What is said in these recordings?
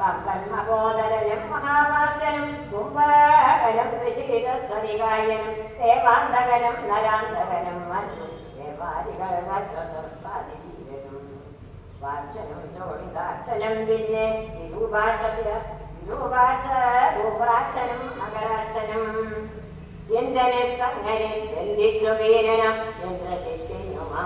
വാക്കന്മബോധനം മഹാവാക്യനും കുംഭകനം വിശീതസ്വരികായനും ദേവാന്തകനും നരാന്തകനും ദേവാദികളും വാച്ചനും ചോടിതാക്ഷനും പിന്നെ രൂപാക്ഷനും മകരാക്ഷനും എന്തനെ സംഗനെ എന്തിച്ചു വീരനം യന്ത്രത്തിനുമാ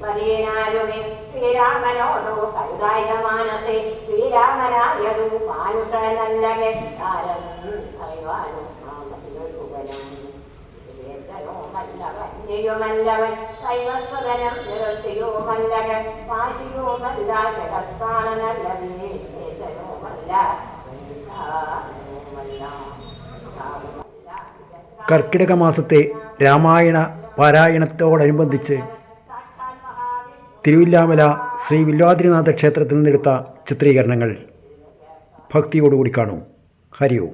പതിനാലുമേ ശ്രീരാമനോടു കരുതായ മാനസേ ശ്രീരാമനായതു മാനുഷ നല്ല വെട്ടാരം അറിവാനും മല്ലവൻ കൈവസ്വതനം നിരത്തിയുമല്ലവൻ കാശിയുമല്ല ജഗത്താണ് നല്ലവീശനുമല്ല. കർക്കിടക മാസത്തെ രാമായണ പാരായണത്തോടനുബന്ധിച്ച് തിരുവില്ലാമല ശ്രീ വില്വാദ്രിനാഥ ക്ഷേത്രത്തിൽ നിന്നെടുത്ത ചിത്രീകരണങ്ങൾ ഭക്തിയോടുകൂടി കാണൂ. ഹരി ഓം.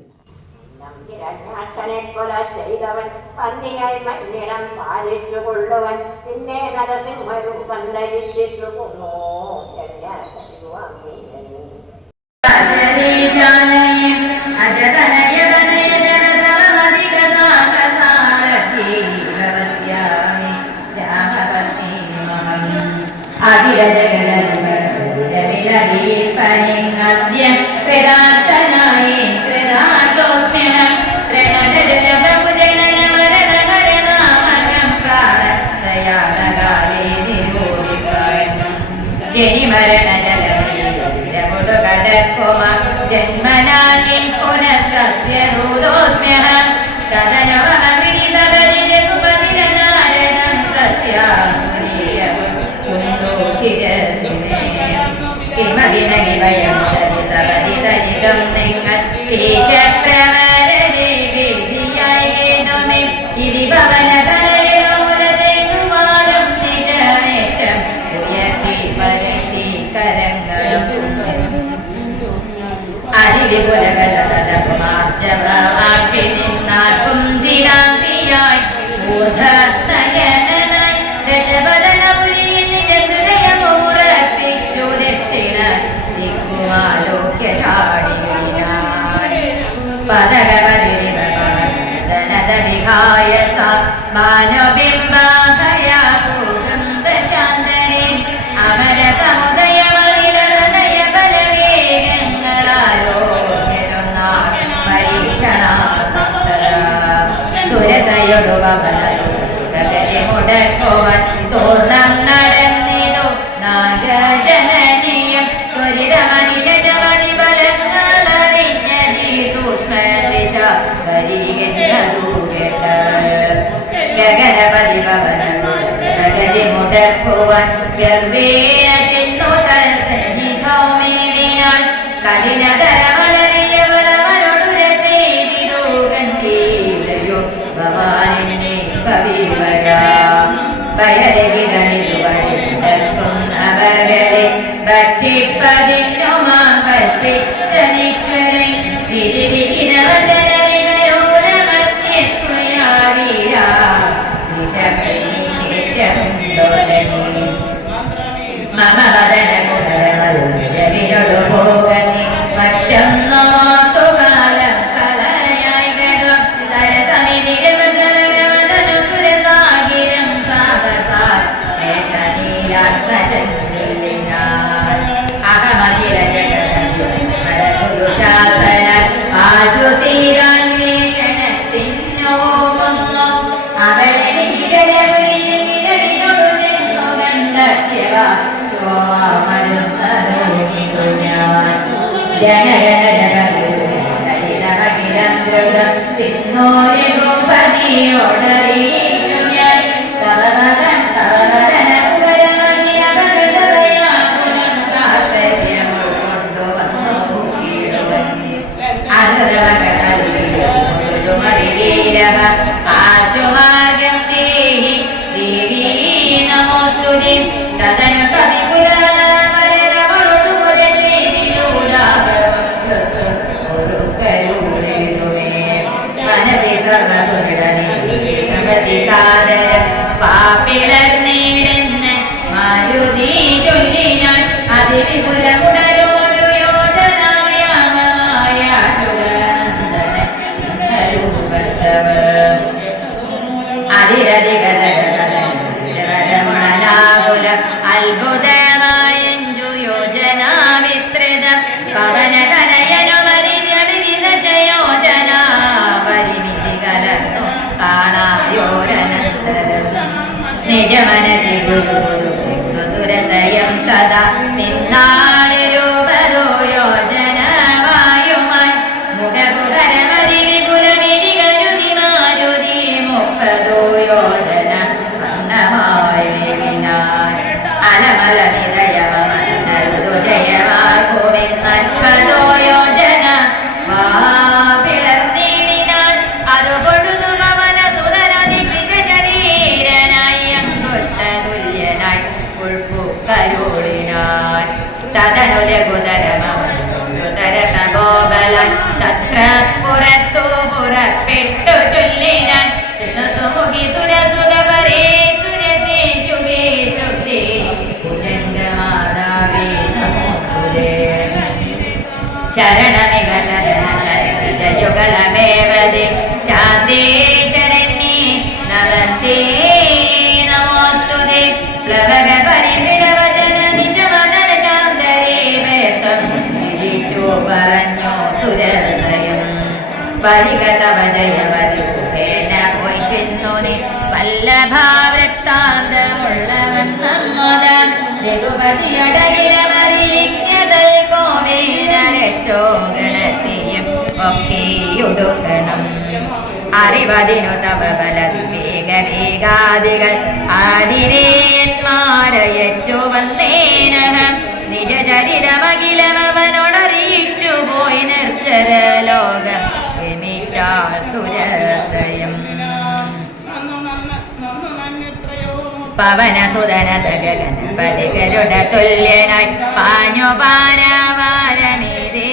ജന്മനാനിൻ പുനഃതസ്യ ദൂതോസ്മ്യഹം തദനവഹവിനിസബലിരഘുപതിരനാരദം തസ്യാമുനീയകുന്തോഷിരസുനേ കിമഭിനഹി വയം തദിസബലിതരിതം നിങ്ങൾ ഈശപ്രവരദേവിയായി കേതുമേ ഇതി ഭവനതലയുമുരചേതുവാലും നിജമേറ്റം ഉയർത്തി പരത്തി കരങ്ങളും അരിവിപുലകടതമാർജവാക്കി നിന്നാൽ കുഞ്ചിരാന്തിയായി ഊർധനയനായി രജപദനപുരിയിൽ നിജഹൃദയമുറപ്പിച്ചു ദക്ഷിണ ദിക്കുമാലോക്യ ചാടിയാൻ പദകവതിരിവനത വിഹായ മാനബിംബാഹയാ പൂജം ദശാന്തനെ അമര സമുദയ തോർണം നടന്നിതു നാഗജനനീയം ത്വരിതമണിലജമണി ബലങ്ങളറിഞ്ഞതി സൂക്ഷ്മദൃശ വരികെട്ടു കേട്ട ഗഗനപതി ഭവന സുരജി മുടക്കുവാൻ ഗർഭേണ ചെന്നു തൽസന്നിധൗമീടിനാൻ കഠിനതരമളറിയവളവനൊടുര ചെയ്തിതു കണ്ടീരയോ ഭവാനിന്നെ കവിവരാം വയലകിതണിതുവഴിക്കുന്നവർകളെ ഭക്ഷിപ്പതിനുമാ കൽപ്പിച്ച നിശ്വരൻ വിധിവിധിനവചനവികയോരമത്യക്കുയാവീരാ വിശപ്പിനിക്കേറ്റമുണ്ടോരണി മമ വദനകുടലവരുവിനോടു പോകനി മറ്റൊന്നോ മാത്തുകാലം കലയായി ഗഡം സരസമിതി അഹമഖില ജഗദുശാസന ആജു ശ്രീരാന്വേഷണത്തിനോകുന്നു അവരെ ിരവിനോടു ചെന്നു കണ്ടെത്തിയവ സോമലും ഞാൻ ജനരനരകിലം ദ്രുതം ചിന്നോരെ ഗോപതിയോടറിയിച്ചു ഞാൻ തവമതൻ ആശുമാർഗം ദേഹി ദേവീ നമോസ്തുതേ തദനു കവിപുരാണമരവളോടുര ചെയ്തിലൂരാഗവം ചൊത്തു ഒരു കരുണയുമേ മനസ്സിൽ സർവ്വ അത്ഭുതമായഞ്ചു യോജന വിസ്തൃത പവനതനയനുമതിയോജന പരിമിതി കലർന്നു കാണായോരനന്തരം നിജ മനസ്സി സുരസയം കഥാ നിന്നാള് രൂപതോ യോജന വായുമായി മുഖപുരമതി വിപുലമിതി കരുതി മാരുതി 30 യോജന വണ്ണമായി അലമല വിദയമനു ജയവാകുമെന്നോ യോജന വാ പിളർന്നിടിനാൻ അത് പൊഴുതു പവന സുതരതി ശരീരനായി അങ്കുഷ്ടതുല്യനായി ഉൾപ്പുക്കരുളിനാൻ തദനു ലഘുതരമതരത ഗോബലൻ തത്ര പുറത്തു പുറപ്പെട്ടു ചൊല്ലിനാൻ ചിണുതു മുഖി സുരസുത പരേ സുരസേ ശുഭേ ശുഭേ ഭുജംഗമാതാവേ നമോസ്തുതേ ശരണമിക ചരണ സരസിജ യുഗലമേവദേ ശാന്തേ ശരണ്യേ നമസ്തേ നമോസ്തുതേ പ്ലവക പരിമിതവചന നിജമദന ശാന്തരേ വേത്തം ചിരിച്ചു പറഞ്ഞു സുരസയം പരിഗതവ ജയവതി സുഖേന പോയി ചെന്നു നീ വല്ലഭാവൃത്താന്തമുള്ളവണ്ണം മോദം രഘുപതി അടകിരമറിയിക്കതൽ കോവേനരച്ചോ ഗണത്തെയും ഒക്കെയൊടുക്കണം അറിവതിനു തവ ബല വേഗവേഗാദികൾ ആതിരേയന്മാരയച്ചു വന്നേനഹം നിജചരിതമഖിലമവനോടറിയിച്ചു പോയി നിർച്ചര ലോകം രമിച്ചാൾ സുരസയം പവനസുതനതഗണപതികരുടെ തുല്യനായി പാഞ്ഞു പാരാവാരമീതേ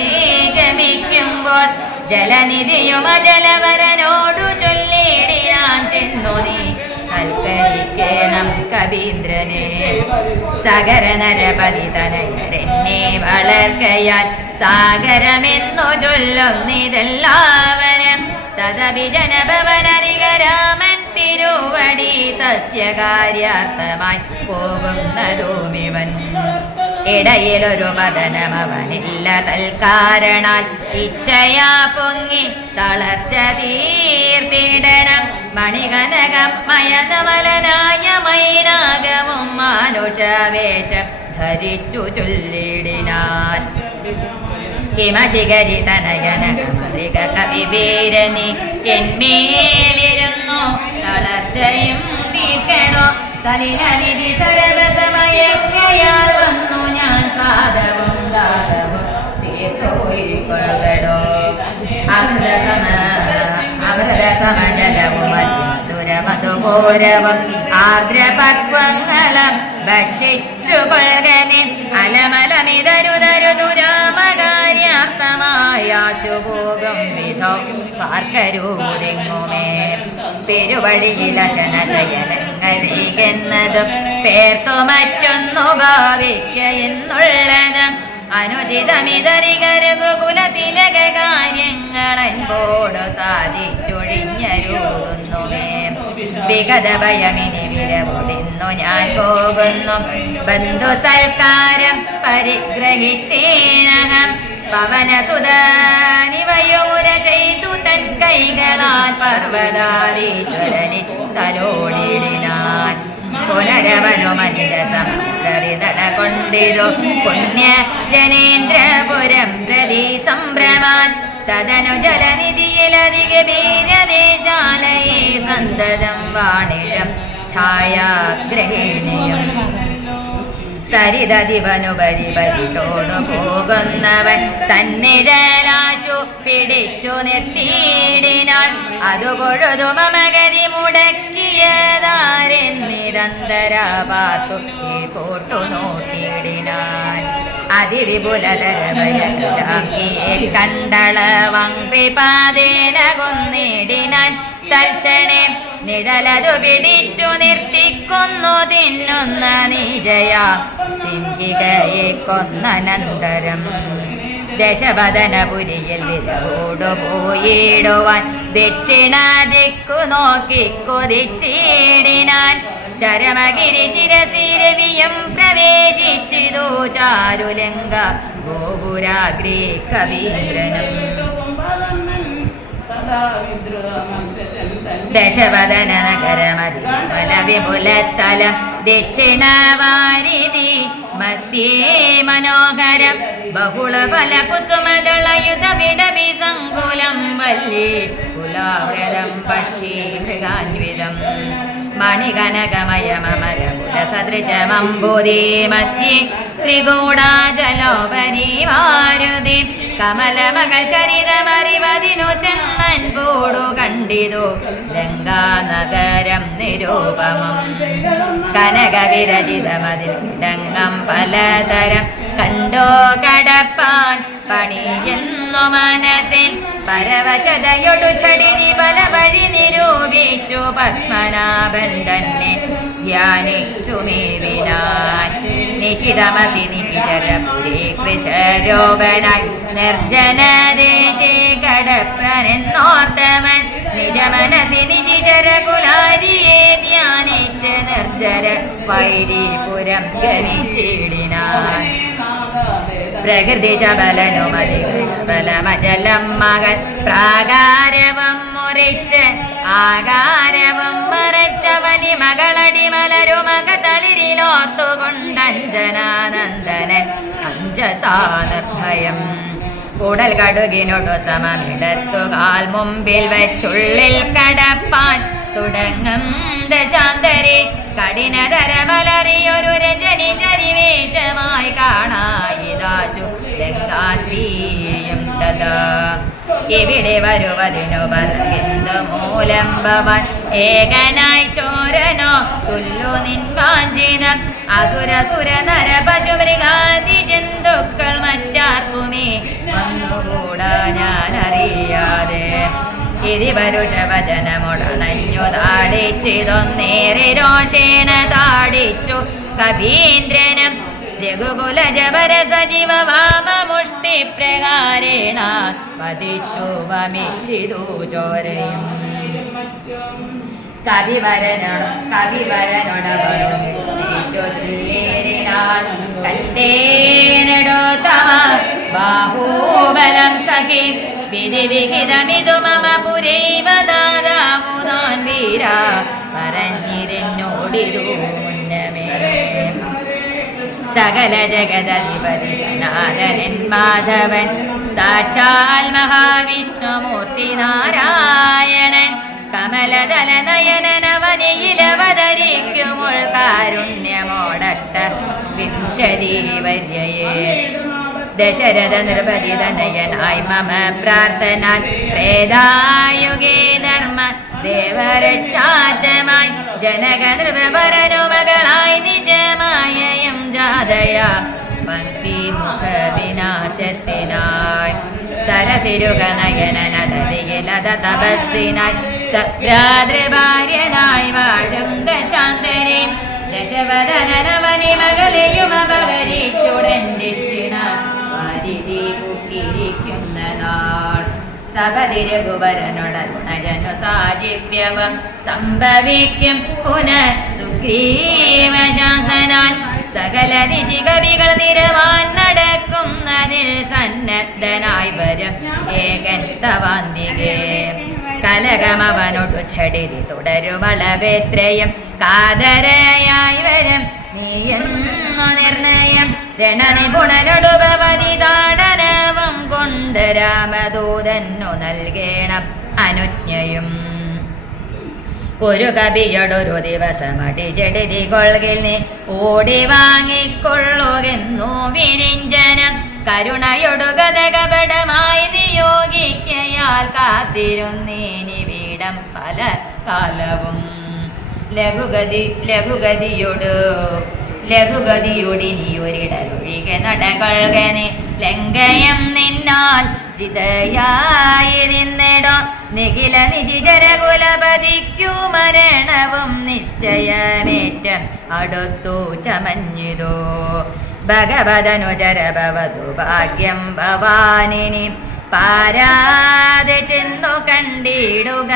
ഗമിക്കുമ്പോൾ ജലനിധിയുമജലവരനോടു ചൊല്ലിടിയാൻ ചെന്നു നീ സൽക്കരിക്കണം കവീന്ദ്രനെ സഗര നരപതി തനയരെന്നെ വളർക്കയാൽ സാഗരമെന്നു ചൊല്ലുന്നിതെല്ലാവരും തദഭിജനഭവനരികരാമൻ തിരുവടി തസ്യകാര്യാർത്ഥമായി പോകുന്നതുമിവൻ ഇടയിലൊരു മദനമവനില്ല തൽക്കാരണാൽ ഇച്ഛയാ പൊങ്ങി തളർച്ച തീർത്തിടണം മണികനകമയനമലനായ മൈനാകവും മാനുഷവേഷം ധരിച്ചു ചൊല്ലിടിനാൻ ഹിമശിഖരി തനയനക കവിവീരനി എന്മേലിരുന്നു തളർച്ചയും തീർക്കണോ സലിലനിധി സർവസമയക്കയാൽ വന്നു ഞാൻ സാധവും ദാഹവും തീർത്തുകൊള്ളടോ അമൃതസമജലവും മധുരമധുഘോരവും ആർദ്രപക്വങ്ങളും ഭക്ഷിച്ചു കൊള്ളനെ അലമലമിതരുതരുതുരാമകാര്യാർത്ഥമായാശുഭോഗം വിധോ പാർക്കരൂരിങ്ങുമേ പെരുവഴിയിലശനശയനങ്ങൾ ചെയ്യുന്നതും പേർത്തു മറ്റൊന്നു ഭാവിക്ക എന്നുള്ളതും അനുചിതമിതരികരുകുലതിലക കാര്യങ്ങളൻപോടു സാധിച്ചൊഴിഞ്ഞരുതുന്നുമേ വിഗത ഭയമിനി വിരവൊടിന്നു ഞാൻ പോകുന്നു ബന്ധു സൽക്കാരം പരിഗ്രഹിച്ചേനഹം പവനസുതാനിവയോര ചെയ്തു തൻ കൈകളാൽ പർവ്വതാധീശ്വരനെ തലോടിടിനാൻ പുനരവനുമനിതസംതരിതട കൊണ്ടിതു പുണ്യ ജനേന്ദ്രപുരം പ്രതി സംഭ്രമാൻ തദനു ജലനിധിയിലധിക വീരദേശാലയെ സന്തതം വാണിടം ഛായാഗ്രഹിണിയും സരിതദിവനുപരി പരിചോടു പോകുന്നവൻ തന്നിഴലാശു പിടിച്ചു നിർത്തിയിടിനാൻ അതു പൊഴുതു മമഗതി മുടക്കിയതാരെന്നിരന്തര പാർത്തു കീഴ്പോട്ടു നോക്കിയിടിനാൻ അതിവിപുലതരവയെ കണ്ടളവങ്ക്രിപാദേന കൊന്നിടിനാൻ തൽക്ഷണേ നിഴലതു പിടിച്ചു നിർത്തിക്കൊന്നു തിന്നുന്ന നീജയാ സിംഹികയെ കൊന്നനന്തരം ദശവദനപുരിയിൽ വിരവോടു പോയിടുവാൻ ദക്ഷിണ ദിക്കു നോക്കി കൊതിച്ചിടിനാൻ ചരമഗിരി ശിരസിരവിയും പ്രവേ ചാരുലങ്ക ഗോപുരാഗ്രേ കവീന്ദ്രനും ദശവദന നഗരമതിമല വിപുല സ്ഥലം ദക്ഷിണവാരിധി മധ്യേ മനോഹരം ബഹുള ഫല കുസുമദളയുധ വിടവി സങ്കുലം വല്ലി കുലാവൃതം പക്ഷി മൃഗാന്വിതം മണികനകമയമരകുല സദൃശമംബുദേ മധ്യേ ത്രികൂടാചലോപരി മാരുതി കമലമകൾ ചരിതമറിവതിനു ചെന്നൻ പോടു കണ്ടിതു ലങ്കാനഗരം നിരൂപമം കനകവിരചിതമതിൽ കിടങ്ങം പലതരം കണ്ടോ കടപ്പാൻ പണിയെന്നു മനസ്സിൽ പരവശതയൊടു ചടിതി പല വഴി നിരൂപിച്ചു പത്മനാഭൻ തന്നെ ധ്യാനിച്ചു മേവിനാൻ നിശിതമസി നിശിചരപുരേ കൃശരോപനായി നിർജ്ജനദേശേ കടപ്പനെന്നോർത്തവൻ നിജമനസി നിശിചര കുലാരിയെ ധ്യാനിച്ച നിർജ്ജര വൈരീപുരം ഗമിച്ചിടിനാൻ പ്രകൃതി ചബലനുമതി ബലമജലം മകൾ പ്രാകാരവും മുറിച്ച് ആകാരവും മറച്ചവനി മകളടി മലരുമക തളിരിലോർത്തുകൊണ്ടഞ്ജനാനന്ദനൻ അഞ്ജസാ നിർഭയം കൂടൽ കടുകിനോടു സമമിടത്തുകാൽ മുമ്പിൽ വെച്ചുള്ളിൽ കടപ്പാൻ തുടങ്ങും ദശാന്തരെ കഠിനതരമലറിയൊരു രജനി ചരിവേശമായി കാണായിദാശു ലങ്കാശ്രീയം തഥാ ഇവിടെ വരുവതിനു പറബിന്ദു മൂലം ഭവൻ ഏകനായി ചോരനോ ചൊല്ലു നിൻവാഞ്ചിതം അസുരസുര നര പശു മൃഗാദി ജന്തുക്കൾ മറ്റാർക്കുമേ വന്നുകൂടാ ഞാൻ അറിയാതെ ഇതി പരുഷവചനമുടണഞ്ഞു താടിച്ചിതൊന്നേറെ രോഷേണ താടിച്ചു കവീന്ദ്രനും രഘുകുലജവര സജീവ വാമമുഷ്ടി പ്രകാരേണ പതിച്ചു വമിച്ചിതു ചോരയും കവിവരനോടവളും കണ്ടേനടോ തമ ബാഹുബലം സഖി വിധി വിഹിതമിതു മമ പുരൈവദാതാവുനാൻ വീര പറഞ്ഞിതെന്നോടിതു മുന്നമേ സകല ജഗദധിപതി സനാതനൻ മാധവൻ സാക്ഷാൽ മഹാവിഷ്ണുമൂർത്തി നാരായണൻ കമലദല നയനനവനിയിലവതരിക്കുമുൾ കാരുണ്യമോടഷ്ട വിംശതി വര്യയേ ദശരഥ നിർഭതി തനയനായി മമ പ്രാർത്ഥനാൽ പ്രേതായുഗേ ധർമ്മ ദേവരക്ഷാറ്റമായി ജനക നൃപരനു മകളായി നിജമായയം ജാതയ പങ്ക്തിമുഖ വിനാശത്തിനായി സരസിരുക നയന നടവിയിലത തപസ്സിനായി സഭ്രാതൃഭാര്യനായി വാഴും ദശാന്തരെ ദശവദനവനി മകളെയും അപകരിച്ചുടൻ വാരിധി പൂക്കിയിരിക്കുന്ന നാൾ സപതിരഘുവരനോടരുണജനു സാജീവ്യവം സംഭവിക്കും പുനഃ സുഗ്രീവശാസനാൽ സകല ദിശി കവികൾ നിരവാൻ നടക്കുന്നതിൽ സന്നദ്ധനായി വരും ഏകൻ തവാന്തികേ കലകമവനോടു ചടിതി തുടരുമളവേത്രയും കാതരയായി വരും നീയെന്നു നിർണയം രണനിപുണനോടു ഭവതി താടനവും കൊണ്ട് രാമദൂതന്നു നൽകേണം അനുജ്ഞയും ഒരു കവിയോടൊരു ദിവസമടി ജഡിതി കൊള്ളിൽ നീ ഓടി വാങ്ങിക്കൊള്ളുകെന്നു വിരിഞ്ചനം കരുണയൊടു ഗതകപടമായി നിയോഗിക്കയാൽ കാത്തിരുന്നീനി വീടം പല കാലവും ലഘുഗതിയൊടിനിയൊരിടൊഴികെ നടകൊള്കനെ ലങ്കയം നിന്നാൽ ജിതയായിരുന്നിടോ നിഖില നിശിചര കുലപതിക്കു മരണവും നിശ്ചയമേറ്റം അടുത്തു ചമഞ്ഞിതോ ഭഗവതനുചരഭവതു ഭാഗ്യം ഭവാനിനി പാരാതെ ചെന്നു കണ്ടിടുക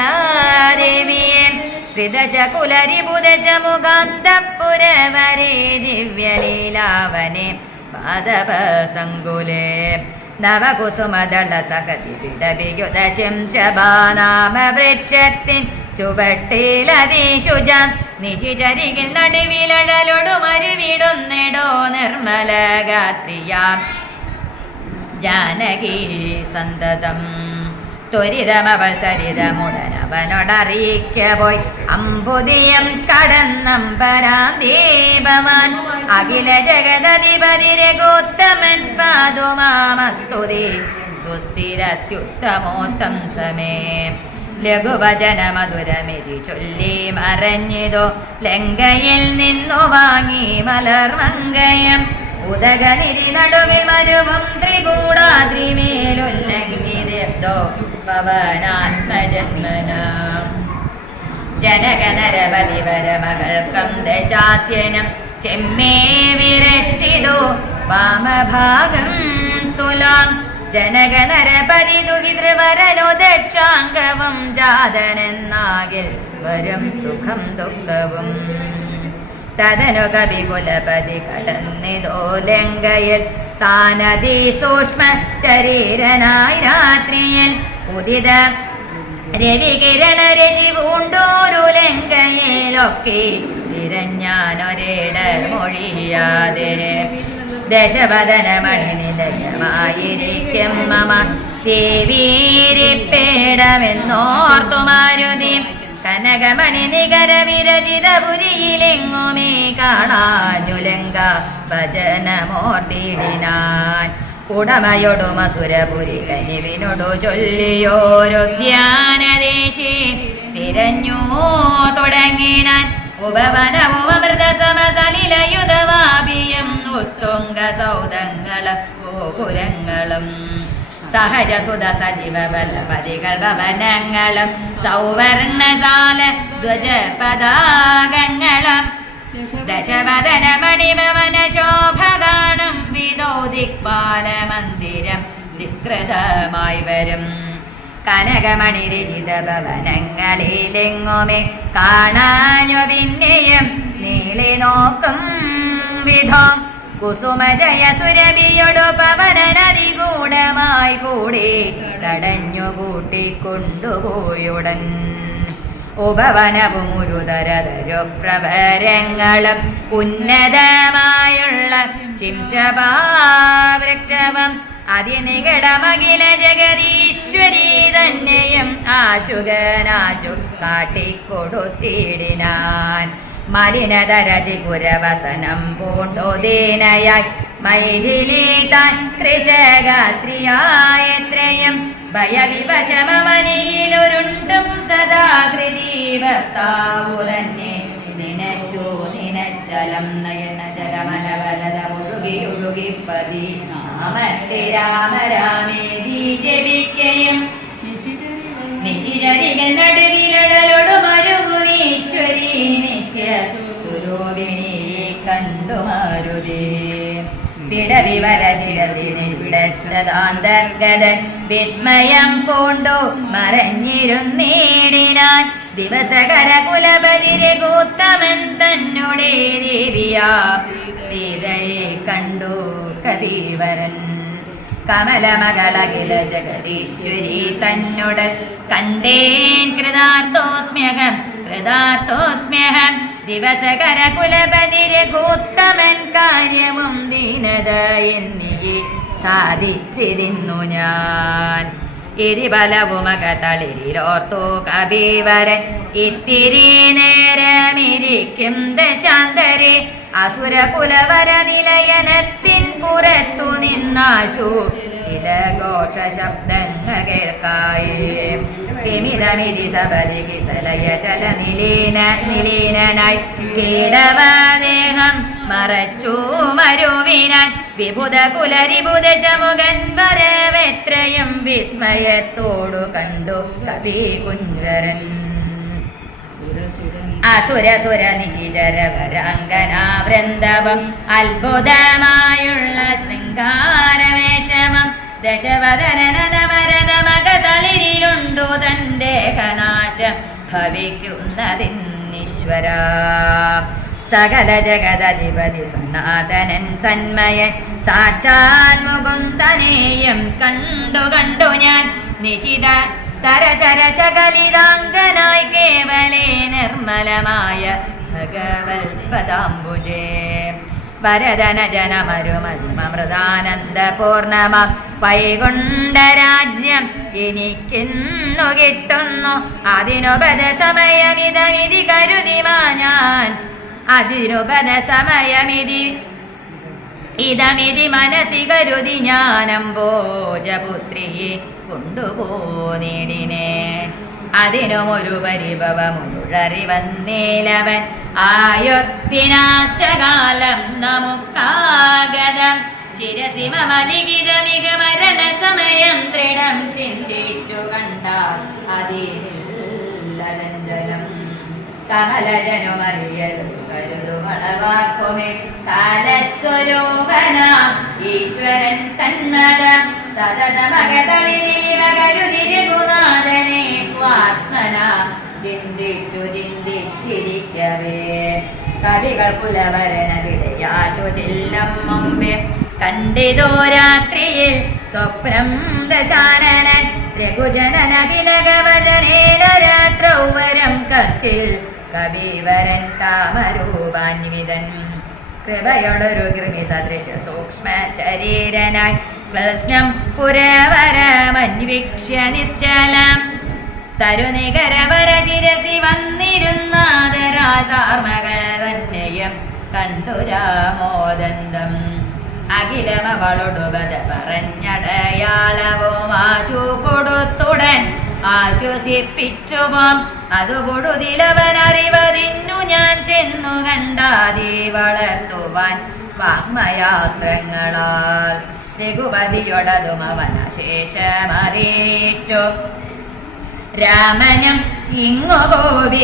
ദേവിയെ ത്രിദശകുലരിബുദശ മുഖാന്തപുരവരേ ദിവ്യലീലാവനെ പാദപസങ്കുലേ നവകുസുമദള സഹതി പിടപിയുദശംശബാനാമവൃക്ഷത്തിൻ ചുവട്ടിലതിശുജം നിശിചരികിൽ നടുവിലഴലൊടു മരുവിടുന്നിടോ നിർമ്മല ഗാത്രിയാം ജാനകി സന്തതം ത്വരിതമവൾ ചരിതമുടനവനോടറിയിക്ക പോയി അമ്പുതിയം കടന്നമ്പരാം ദീപമാൻ അഖില ജഗദധിപതി രഘുത്തമൻ പാതുമാമസ്തുതി സുസ്ഥിരത്യുത്തമോത്തം സമേ ലഘുവചന മധുരമിതി ചൊല്ലി മറഞ്ഞിതോ ലങ്കയിൽ നിന്നു വാങ്ങി മലർമങ്കയം ഉദകനിരി നടുവിൽ മരുവും ത്രികൂടാദ്രിമേലുല്ലംഘിതോ പവനാത്മജന്മന ജനകനരപതിവരമകൾക്കം ദശാസ്യനം ചെമ്മേ വിരച്ചിതോ വാമഭാഗം തുലാം ജനകനരപരിദുഹിതൃവരലോ ദക്ഷാംഗവും ജാതനെന്നാകിൽ വരും സുഖം ദുഃഖവും തദനു കവികുലപതി കടന്നിതോ ലങ്കയിൽ താനതി സൂക്ഷ്മ ശരീരനായി രാത്രിയിൽ ഉദിത രവികിരണ രചി പൂണ്ടോരു ലങ്കയിലൊക്കെ തിരഞ്ഞാനൊരിട മൊഴിയാതെ ദശവദനമണി നിലയമായിരിക്കും മമ ദേവീരിപ്പേടമെന്നോർത്തു മാരുതി കനകമണി നികര വിരചിതപുരിയിലെങ്ങുമേ കാണാനുലങ്ക ഭജനമോർത്തിടിനാൻ ഉടമയൊടു മസുരപുരി കനിവിനോടു ചൊല്ലിയോരുദ്യാനദേശി തിരഞ്ഞു തുടങ്ങിനാൻ ഉപവനവും അമൃത സമസലിലയുധവാപിയും ഉത്തുംഗ സൗധങ്ങളും ഗോപുരങ്ങളും സഹജസുത സജീവ ബലപതികൾ ഭവനങ്ങളും സൗവർണശാല ധ്വജ പതാകങ്ങളും ദശവദന മണിഭവന ശോഭഗാനം വിദോദിക്പാല മന്ദിരം വികൃതമായി വരും കനകമണി രചിത ഭവനങ്ങളിലെങ്ങുമേ കാണാനു പിന്നെയും നീളി നോക്കും വിധം കുസുമജയ സുരഭിയൊടു പവനനദികൂടമായി കൂടി തടഞ്ഞു കൂട്ടിക്കൊണ്ടുപോയുടൻ ഉപവനവും ഉരുതരതരു പ്രവരങ്ങളും ഉന്നതമായുള്ള ശിംശപാവൃക്ഷവും അതിനികടമകില ജഗദീശ്വരി തന്നെയും ആശുകനാശു കാട്ടിക്കൊടുത്തിടിനാൻ മലിനതരചിപുരവസനം പൂണ്ടോദീനയായി മൈഥിലി താൻ കൃശഗാത്രിയായത്രയും ഭയവിവശമവനിയിലൊരുണ്ടും സദാകൃതീവത്താവുതന്നെ നിനച്ചു നിനച്ചലം നയനജരമനവരത ഒഴുകി പതി രാമ രാമേതി ജപിക്കയും നിശിചരികൾ നടുവിലടലൊടു മരുകുമീശ്വരി നിത്യ സുരൂപിണിയെ കണ്ടു മാരുതേ പിടവിവര ശിരസിനെ പിടച്ചതാന്തർഗതൻ വിസ്മയം പൂണ്ടു മറഞ്ഞിരുന്നേടിനാൻ ദിവസകര കുലപതിരെ കൂത്തമൻ തന്നുടേ ദേവിയാ സീതയെ കണ്ടു കവീവരൻ കമലമകളകില ജഗദീശ്വരി തന്നോട് കണ്ടേൻ കൃതാർത്ഥോസ്മ്യഹം ദിവസകര കുലപതിരെ കൂത്തമൻ കാര്യവും ദീനത എന്നിയെ സാധിച്ചിരുന്നു ഞാൻ എരിബലവുമക തളിരിലോർത്തു കബീവരൻ ഇത്തിരി നേരമിരിക്കും ദശാന്തരെ അസുര കുലവര നിലയനത്തിൻ പുറത്തു നിന്നാശു ചില ഘോഷ ശബ്ദങ്ങൾ കേൾക്കായേ കിമിതമിതി സബലി കിസലയ ചല നിലീനനായി കേടവദേഹം മറച്ചു മരുവിനാൻ വിഭുത കുലരിബുദശമുഖൻ വരവെത്രയും വിസ്മയത്തോടു കണ്ടു കവി കുഞ്ചരൻ അസുരസുര നിശിചരവരാംഗനാ വൃന്ദവം അത്ഭുതമായുള്ള ശൃംഗാരവേഷമം ദശവദനനവരത മകതളിരിലുണ്ടു തന്റെ കനാശം ഭവിക്കുന്നതിന്നീശ്വര സകല ജഗദധിപതി സനാതനൻ സന്മയൻ സാക്ഷാൽ മുകുന്ദനെയും കണ്ടു ഞാൻ നിശിത തരശരശകലിതാംഗനായി കേവലേ നിർമ്മലമായ ഭഗവൽ പദാംബുജേ ഭരതന ജനമരുമരുമൃതാനന്ദ പൂർണ്ണമ വൈകുണ്ഠരാജ്യം എനിക്കിന്നു കിട്ടുന്നു അതിനുപത സമയമിതമിതി കരുതിമാ ഞാൻ അതിനുപത സമയമിതി ഇതമിതി മനസ്സി കരുതി ഞാനംബോജപുത്രിയെ കൊണ്ടുപോന്നിടിനെ അതിനുമൊരു പരിഭവമുഴറി വന്നേലവൻ ആയുർവിനാശകാലം നമുക്കാഗതം ശിരസിമലിഖിതമിക മരണ സമയം ദൃഢം ചിന്തിച്ചു കണ്ടാൽ അതില്ല ചഞ്ചലം കമലജനുമറിയരു കരുതുമളവാക്കുമേ കാലസ്വരൂപന ഈശ്വരൻ തന്മടം സതതമകതളിരിവ കരുതിരുനാഥനെ സ്വാത്മന ചിന്തിച്ചിരിക്കവേ കവികൾ പുലവരന വിടയാശു ചെല്ലും മുമ്പേ കണ്ടിതോ രാത്രിയിൽ സ്വപ്നം ദശാനനൻ രഘുജനന തിലകവദനേലരാത്രൗവരം കസ്റ്റിൽ കവിവരൻ താമരൂപാന്വിതൻ കൃപയോടൊരു കൃമി സദൃശ സൂക്ഷ്മ ശരീരനായി ക്ലസ്നം പുരവരമന്വിക്ഷ്യ നിശ്ചലം തരുനികരവര ശിരസി വന്നിരുന്നാദരാധാർമകൾ തന്നെയും കണ്ടുരാമോദന്തം അഖിലമവളൊടുപത പറഞ്ഞടയാളവും ആശു കൊടുത്തുടൻ ആശ്വസിപ്പിച്ചുപോം അതു പൊടുതിലവനറിവതിന്നു ഞാൻ ചെന്നു കണ്ടാതി വളർത്തുവാൻ വാഗ്മയാസ്ത്രങ്ങളാൽ രഘുപതിയൊടതും അവനശേഷമറിയിച്ചു രാമനും ഇങ്ങു കോപിച്ചുടനീവനം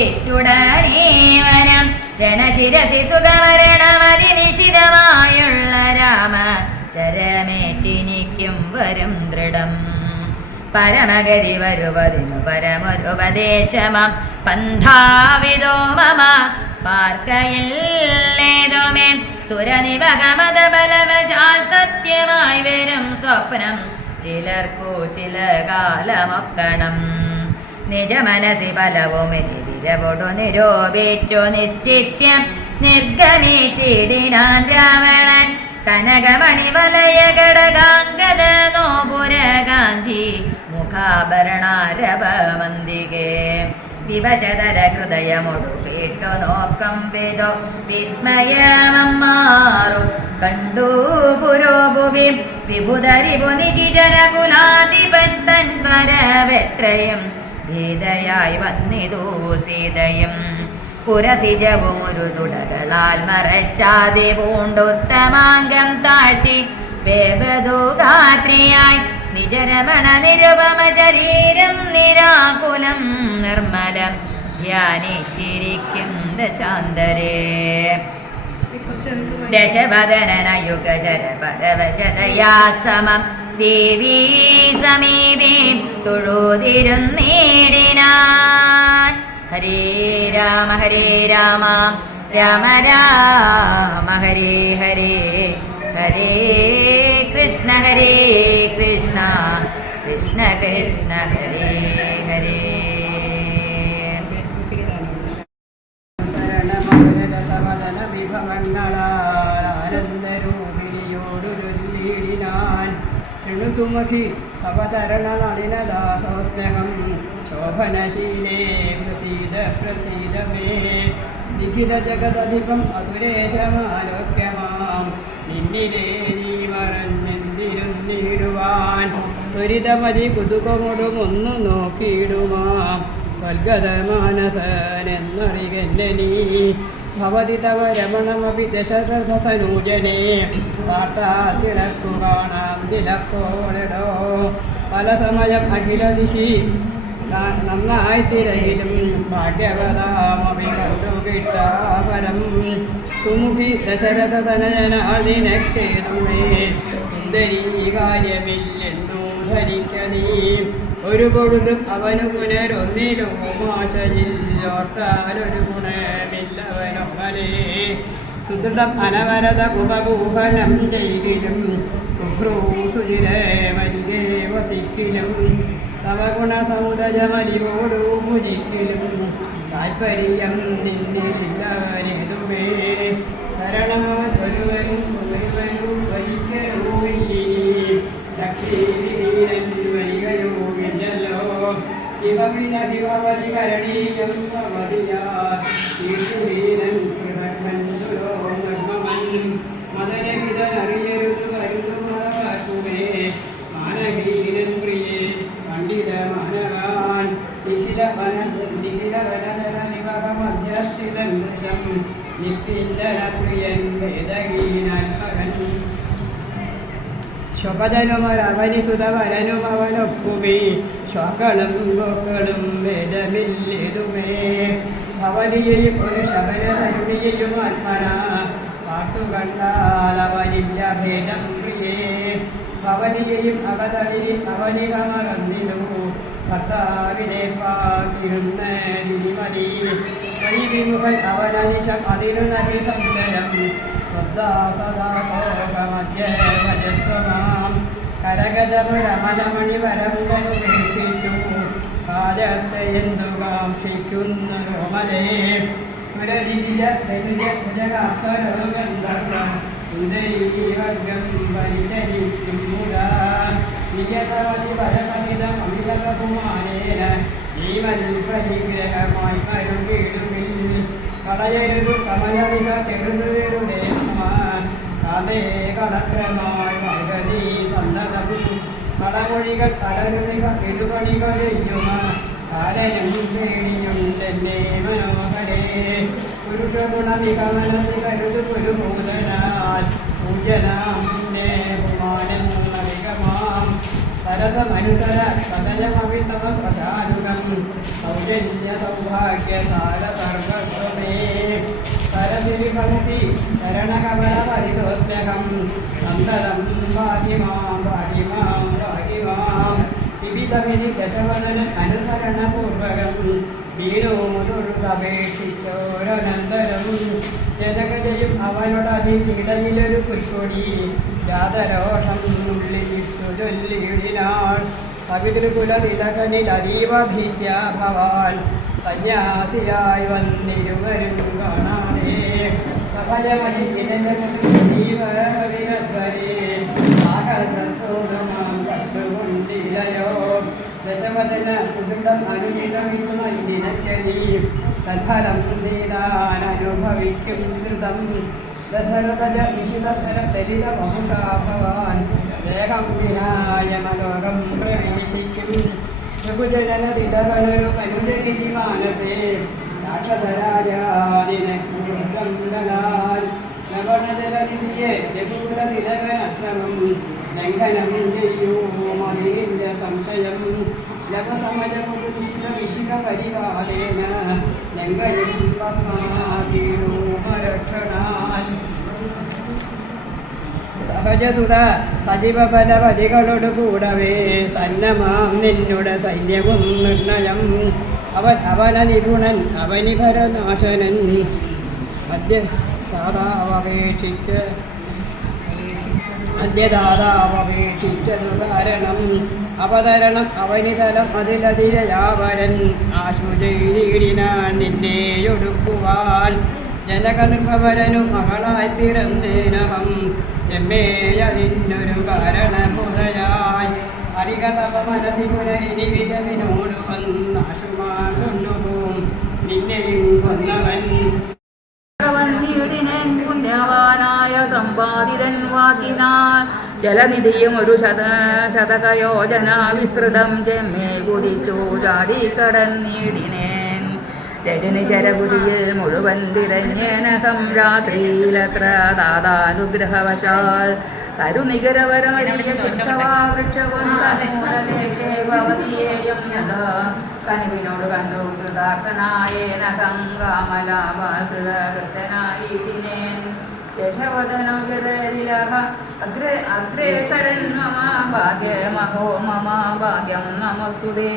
രണശിരസി സുഖമരണമതിനിശിതമായുള്ള രാമ ശരമേറ്റിനിക്കും വരും ദൃഢം പരമഗതി വരുവതിനു പരമൊരുപദേശമം പന്ഥാവിദോ മമ പാർക്കയില്ലേതുമേ സുരനിവകമത ബലവശാൽ സത്യമായി വരും സ്വപ്നം ചിലർക്കു ചില കാലമൊക്കണം നിജമനസി ഫലവും വിരവൊടു നിരോപിച്ചു നിശ്ചിത്യം നിർഗമിച്ചിടിനാൻ രാവണൻ കനകമണി വലയ ഘടകാംഗത നോപുരകാഞ്ചി മുഖാഭരണാരവമന്തികേ വിവശതര ഹൃദയമൊടു കേട്ടു നോക്കം വിദോ വിസ്മയമമ്മാറു കണ്ടു പുരോഭുവി വിഭുധരിപു നിജിജനകുലാധിപൻ തൻ പരവെത്രയും ഭീതയായി വന്നിതു സീതയും പുരസിജവും ഒരു തുടകളാൽ മറച്ചാതെ പൂണ്ടുത്തമാംഗം താട്ടി വേഗതുഗാത്രിയായി നിജരമണ നിരുപമ ശരീരം നിരാകുലം നിർമ്മലം ധ്യാനിച്ചിരിക്കും ദശാന്തരേ ദശവദനയുഗശര പരവശതയാ സമം ദേവീ സമീപേ തൊഴുതിരുന്നേടിനാൻ ഹരേ രാമ രാമ രാമ ഹരേ ഹരേ ഹരേ കൃഷ്ണ കൃഷ്ണ കൃഷ്ണ ഹരേ ഹരേ സുമുഖി അവതരണനളിനദാസോസ്നഹം ശോഭനശീലേ പ്രസീദ മേ ലിഖിത ജഗദധിപം അസുരേശമാലോക്യമാം നിന്നിലേ നീ മറഞ്ഞെന്തിരുന്നിടുവാൻ ത്വരിതമതി കുതുകമൊടുമൊന്നു നോക്കിയിടുമാം കൊൽഗതമാനസനെന്നറികന്നെ നീ ഭവതി തവ രമണമപി ദശരഥനൂജനെ വാർത്താ തിളക്കു കാണാം തിലക്കോടോ പല സമയം അഖില ദിശി നന്നായി തിരയിലും ഭാഗ്യവതാമപി കണ്ടു കിട്ടാപരം സുമുഖി ദശരഥനയനാദിനക്കേതുമേ സുന്ദരീ കാര്യമില്ലെന്നു ധരിക്ക നീ ഒരു പൊഴുതും അവനു പുനരൊന്നിലും ആശയില്ലോർത്താലൊരു ഗുണമില്ലവനൊമ്മലേ സുദൃഢം അനവരത ഉപകൂഹനം ചെയ്തിലും സുഭ്രൂസുചിരേ വരികേ വസിക്കിലും തവ ഗുണസൗദജമലിവോടു ഭുജിക്കിലും താൽപര്യം നിന്നില്ലവരെതുമേ ശരണമൊരുവരും ഒരുവരും വരികയൂവീ ശക്തിവീരൻ വരികയൂവില്ലല്ലോ ശിവവിനധിപവതി കരണീയം ഭവതിയാ കീർത്തിവീരൻ കൃതന്മഞ്ജുലോ നിർമ്മമൻ മദനവിധനറിയരുത് വരുതുമാക്കുമേ മാനഹീനൻ പ്രിയേ പണ്ഡിത മാനവാൻ നിഖിലവനജനിവകമധ്യസ്ഥിതം നിഷ്പിന്ദന പ്രിയൻ വേദഗീനാത്മകൻ ശോകജനുമരവനി സുതവരനും അവനൊപ്പുമേ ശോകളും ഗോക്കളും വേദമില്ലിതുമേ അവനിയും ഒരു ശബരതരുണിയും ആത്മന പാട്ടുകണ്ടാൽ അവനില്ല ഭേദം പ്രിയേ അവനിയും അവതരി അവനികമറന്നിലു ഭർത്താവിനെ പാർത്തിരുന്ന തിരുമതി വൈവിമുഖൻ അവനനിശം അതിരു നദി സംശയം സദാസദാമധ്യഭജത്വമാം കരഗതമുരമണമണി വരമുപേക്ഷിച്ചു കാലത്തെ എന്തു കാക്ഷിക്കുന്ന രോമലേ സുരജിജഗന്ധർവം പരിചരിക്കും മുടാ വിജതവതി പരമഹിതം അമിതകുമാരേന ജീവൻ പരിഗ്രഹമായി കരുകിടുമിൽ കളയരുതു സമയമിക തെരുതുവരുടെ അതേ കളക്രമായി മകരീ സന്നദ്ധം കളമൊഴികൾ കടലുമിക എഴുപണികൾ ചെയ്യുമ കാലനും പേടിയും തന്നെ മനോഹരേ പുരുഷഗുണമികമനത്തി കരുതു പുരുഭൂതനാൽ പൂജനാം ബഹുമാനം നവികമാം സരസമനുസര സദയമവിതമ പ്രധാനുകം സൗജന്യ സൗഭാഗ്യ താരസർവസ്വമേ സരസിരിഭക്തി ശരണകമല പരിതോസ്മ്യഹം സന്തതം ഭാഗ്യമാം ഭാഗ്യമാം ഭാഗ്യമാം വിവിധവിധി ദശവദന അനുസരണപൂർവകം വീണോതൊഴുതപേക്ഷിച്ചോരനന്തരം ജനകജയും അവനോടതി ഇടയിലൊരു പുൽക്കൊടി ജാതരോഷം ഉള്ളിലിട്ടു ചൊല്ലിയിടിനാൾ പവിതൃകുലതിലകനിൽ അതീവ ഭീത്യാ ഭവാൻ സന്യാസിയായി വന്നിരുവരും കാണാനേ സഫലമതി ജീവരേ ആകർഷത്തോടുമാം കണ്ടുകൊണ്ടില്ലയോ ദശവദന സുദൃഢം അനുചിതമിതുമൈനിനച്ചരീ തൽഫലം നീതാനനുഭവിക്കും ധൃതം ദശരഥജ നിശിതസ്വര ദലിത ബഹുശാ ഭവാൻ വേഗം വിനായമലോകം പ്രവേശിക്കും ൃഗുജനതിടവനൊരു മനുജഗിരി മാനസേ രാക്ഷസരാജാദിനാൽ ലവണജലനിധിയെ രഘുകുലതിലകനശ്രമം ലംഘനം ചെയ്യൂ മതിയില്ല സംശയം ലവസമജമുഷിക പരിവാദേന ലംഘനം പത്മാതിരൂപരക്ഷണാൽ സഹജസുത സജീവഫലവതികളോട് കൂടവേ സന്നമാം നിന്നുടെ സൈന്യവും നിർണയം അവന നിപുണൻ അവനിഭരനാശനൻ അദ്യദാതാവപേക്ഷിച്ചതു കാരണം അവതരണം അവനിതലം അതിലതിരയാവരൻ ആശു ചെയ്തിടിനാൻ നിന്നെയൊടുക്കുവാൻ ജനകനുഭവരനു മകളായി പിറന്നേനഹം ചെമ്മേയതിനൊരു കാരണമുതയായി അരികതവ മനസ്സി പുനരിനി വിജവിനോട് വന്നാശുമാൻ കൊണ്ടുപോകും നിന്നെയും കൊന്നവൻ പുണ്യവാനായ സമ്പാദിതൻ വാക്കിനാൽ ജലനിധിയും ഒരു ശതകയോജന വിസ്തൃതം ചെമ്മേ കുതിച്ചു ചാടിക്കടന്നിടിനേൻ രജനി ചരകുതിയിൽ മുഴുവൻ തിരഞ്ഞേനകം രാത്രിയിലത്ര ദാതാനുഗ്രഹവശാൽ കരുനികരവരമരിയ ശിക്ഷവാവൃക്ഷവും തന്മൂലദേശേവതിയേയും കനുവിനോട് കണ്ടു കൃതാർത്ഥനായേനകം കാമലാഭാകൃതനായിടിനേൻ യശവദനോ ജരരിലഹ അഗ്രേസരൻ മമ ഭാഗ്യമഹോ മമ ഭാഗ്യം നമസ്തുതേ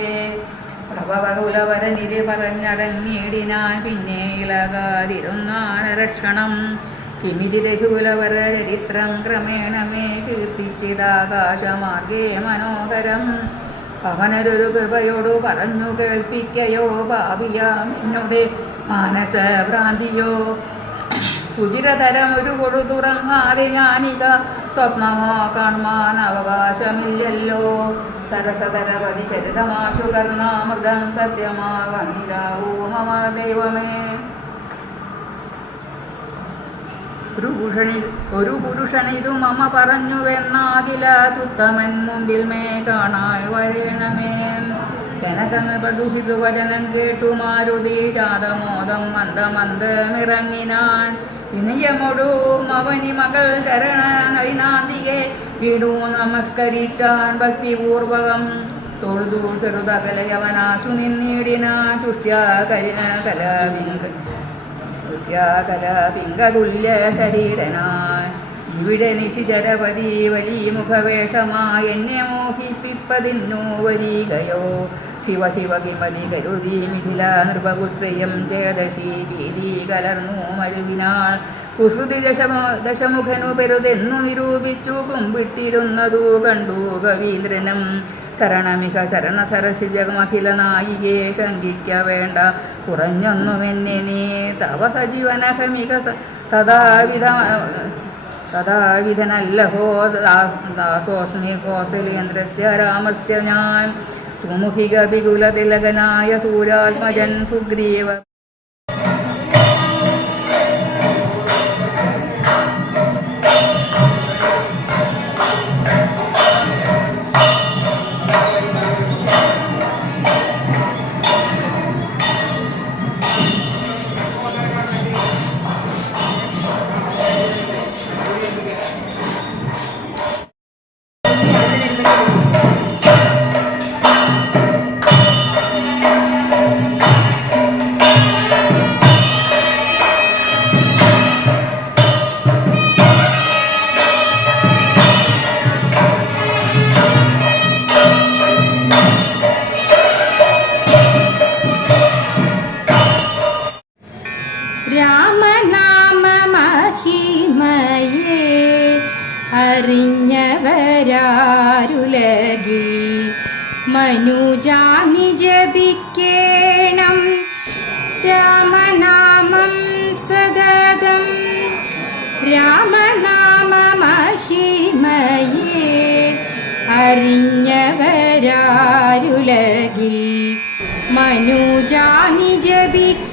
പ്രഭവകുലവരനിധി പറഞ്ഞടങ്ങിയിടിനാൻ പിന്നെ ഇളകാതിരുന്നാന രക്ഷണം കിമിതി രഘുകുലവര ചരിത്രം ക്രമേണ മേ കീർത്തിച്ചിതാകാശമാർഗേ മനോഹരം. പവനരൊരു കൃപയോടു പറഞ്ഞു കേൾപ്പിക്കയോ ഭാവിയാം എന്നോട് മാനസഭ്രാന്തിയോ. സുചിരതരം ഒരു കൊടു തുറങ്ങാതെ ഞാനിക സ്വപ്നമോ കാണുവാൻ അവകാശമില്ലല്ലോ. സരസതരവധി ചരിതമാശു കർണാമൃതം സത്യമാ വന്ദിതാവൂ മമ ദൈവമേ. ഒരു പുരുഷനിതു മമ പറഞ്ഞുവെന്നാകില തുത്തമൻ മുമ്പിൽ മേ കാണാൻ വരേണമേ. കനകനപദുഹിതവചനം കേട്ടു മാരുതി ചാതമോദം മന്ദമന്ദമിറങ്ങിനാൻ. വിനയമൊടു അവനി മകൾ ചരണ നളിനാന്തികെ വീടു നമസ്കരിച്ചാൻ ഭക്തിപൂർവകം. തൊഴുതു ചെറുതകലയവനാശു നിന്നിടിന തുഷ്ട്യാകലപിംഗതുല്യ ശരീരനായി. ഇവിടെ നിശിചരപതി വലിയ മുഖവേഷമായി എന്നെ മോഹിപ്പിപ്പതിന്നു വരികയോ. ശിവ ശിവ കിമതി കരുതി മിഥില നൃപപുത്രിയം ചേതസി ഭീതി കലർന്നു മരുവിനാൾ. കുസൃതി ദശമുഖനു പെരുതെന്നു നിരൂപിച്ചു കുമ്പിട്ടിരുന്നതു കണ്ടു കവീന്ദ്രനും. ശരണമിക ചരണ സരസിജമഖില നായികെ ശങ്കിക്ക വേണ്ട കുറഞ്ഞൊന്നുമെന്നെ നീ. തവ സജീവനഹമിക തഥാവിധനല്ലഹോ ദാസോസ്മി കൗസലേന്ദ്രസ്യ രാമസ്യ ഞാൻ. സുമുഖിക വികുലതിലകനായ സൂര്യാത്മജൻ സുഗ്രീവ. രാമനാമമഹിമയേ അറിഞ്ഞവരാരുലകിൽ മനുജാനി ജപിക്കേണം. രാമനാമം സതതം രാമനാമമഹിമയേ അറിഞ്ഞവരാരുലകിൽ മനുജാനി ജപിക്കേണം.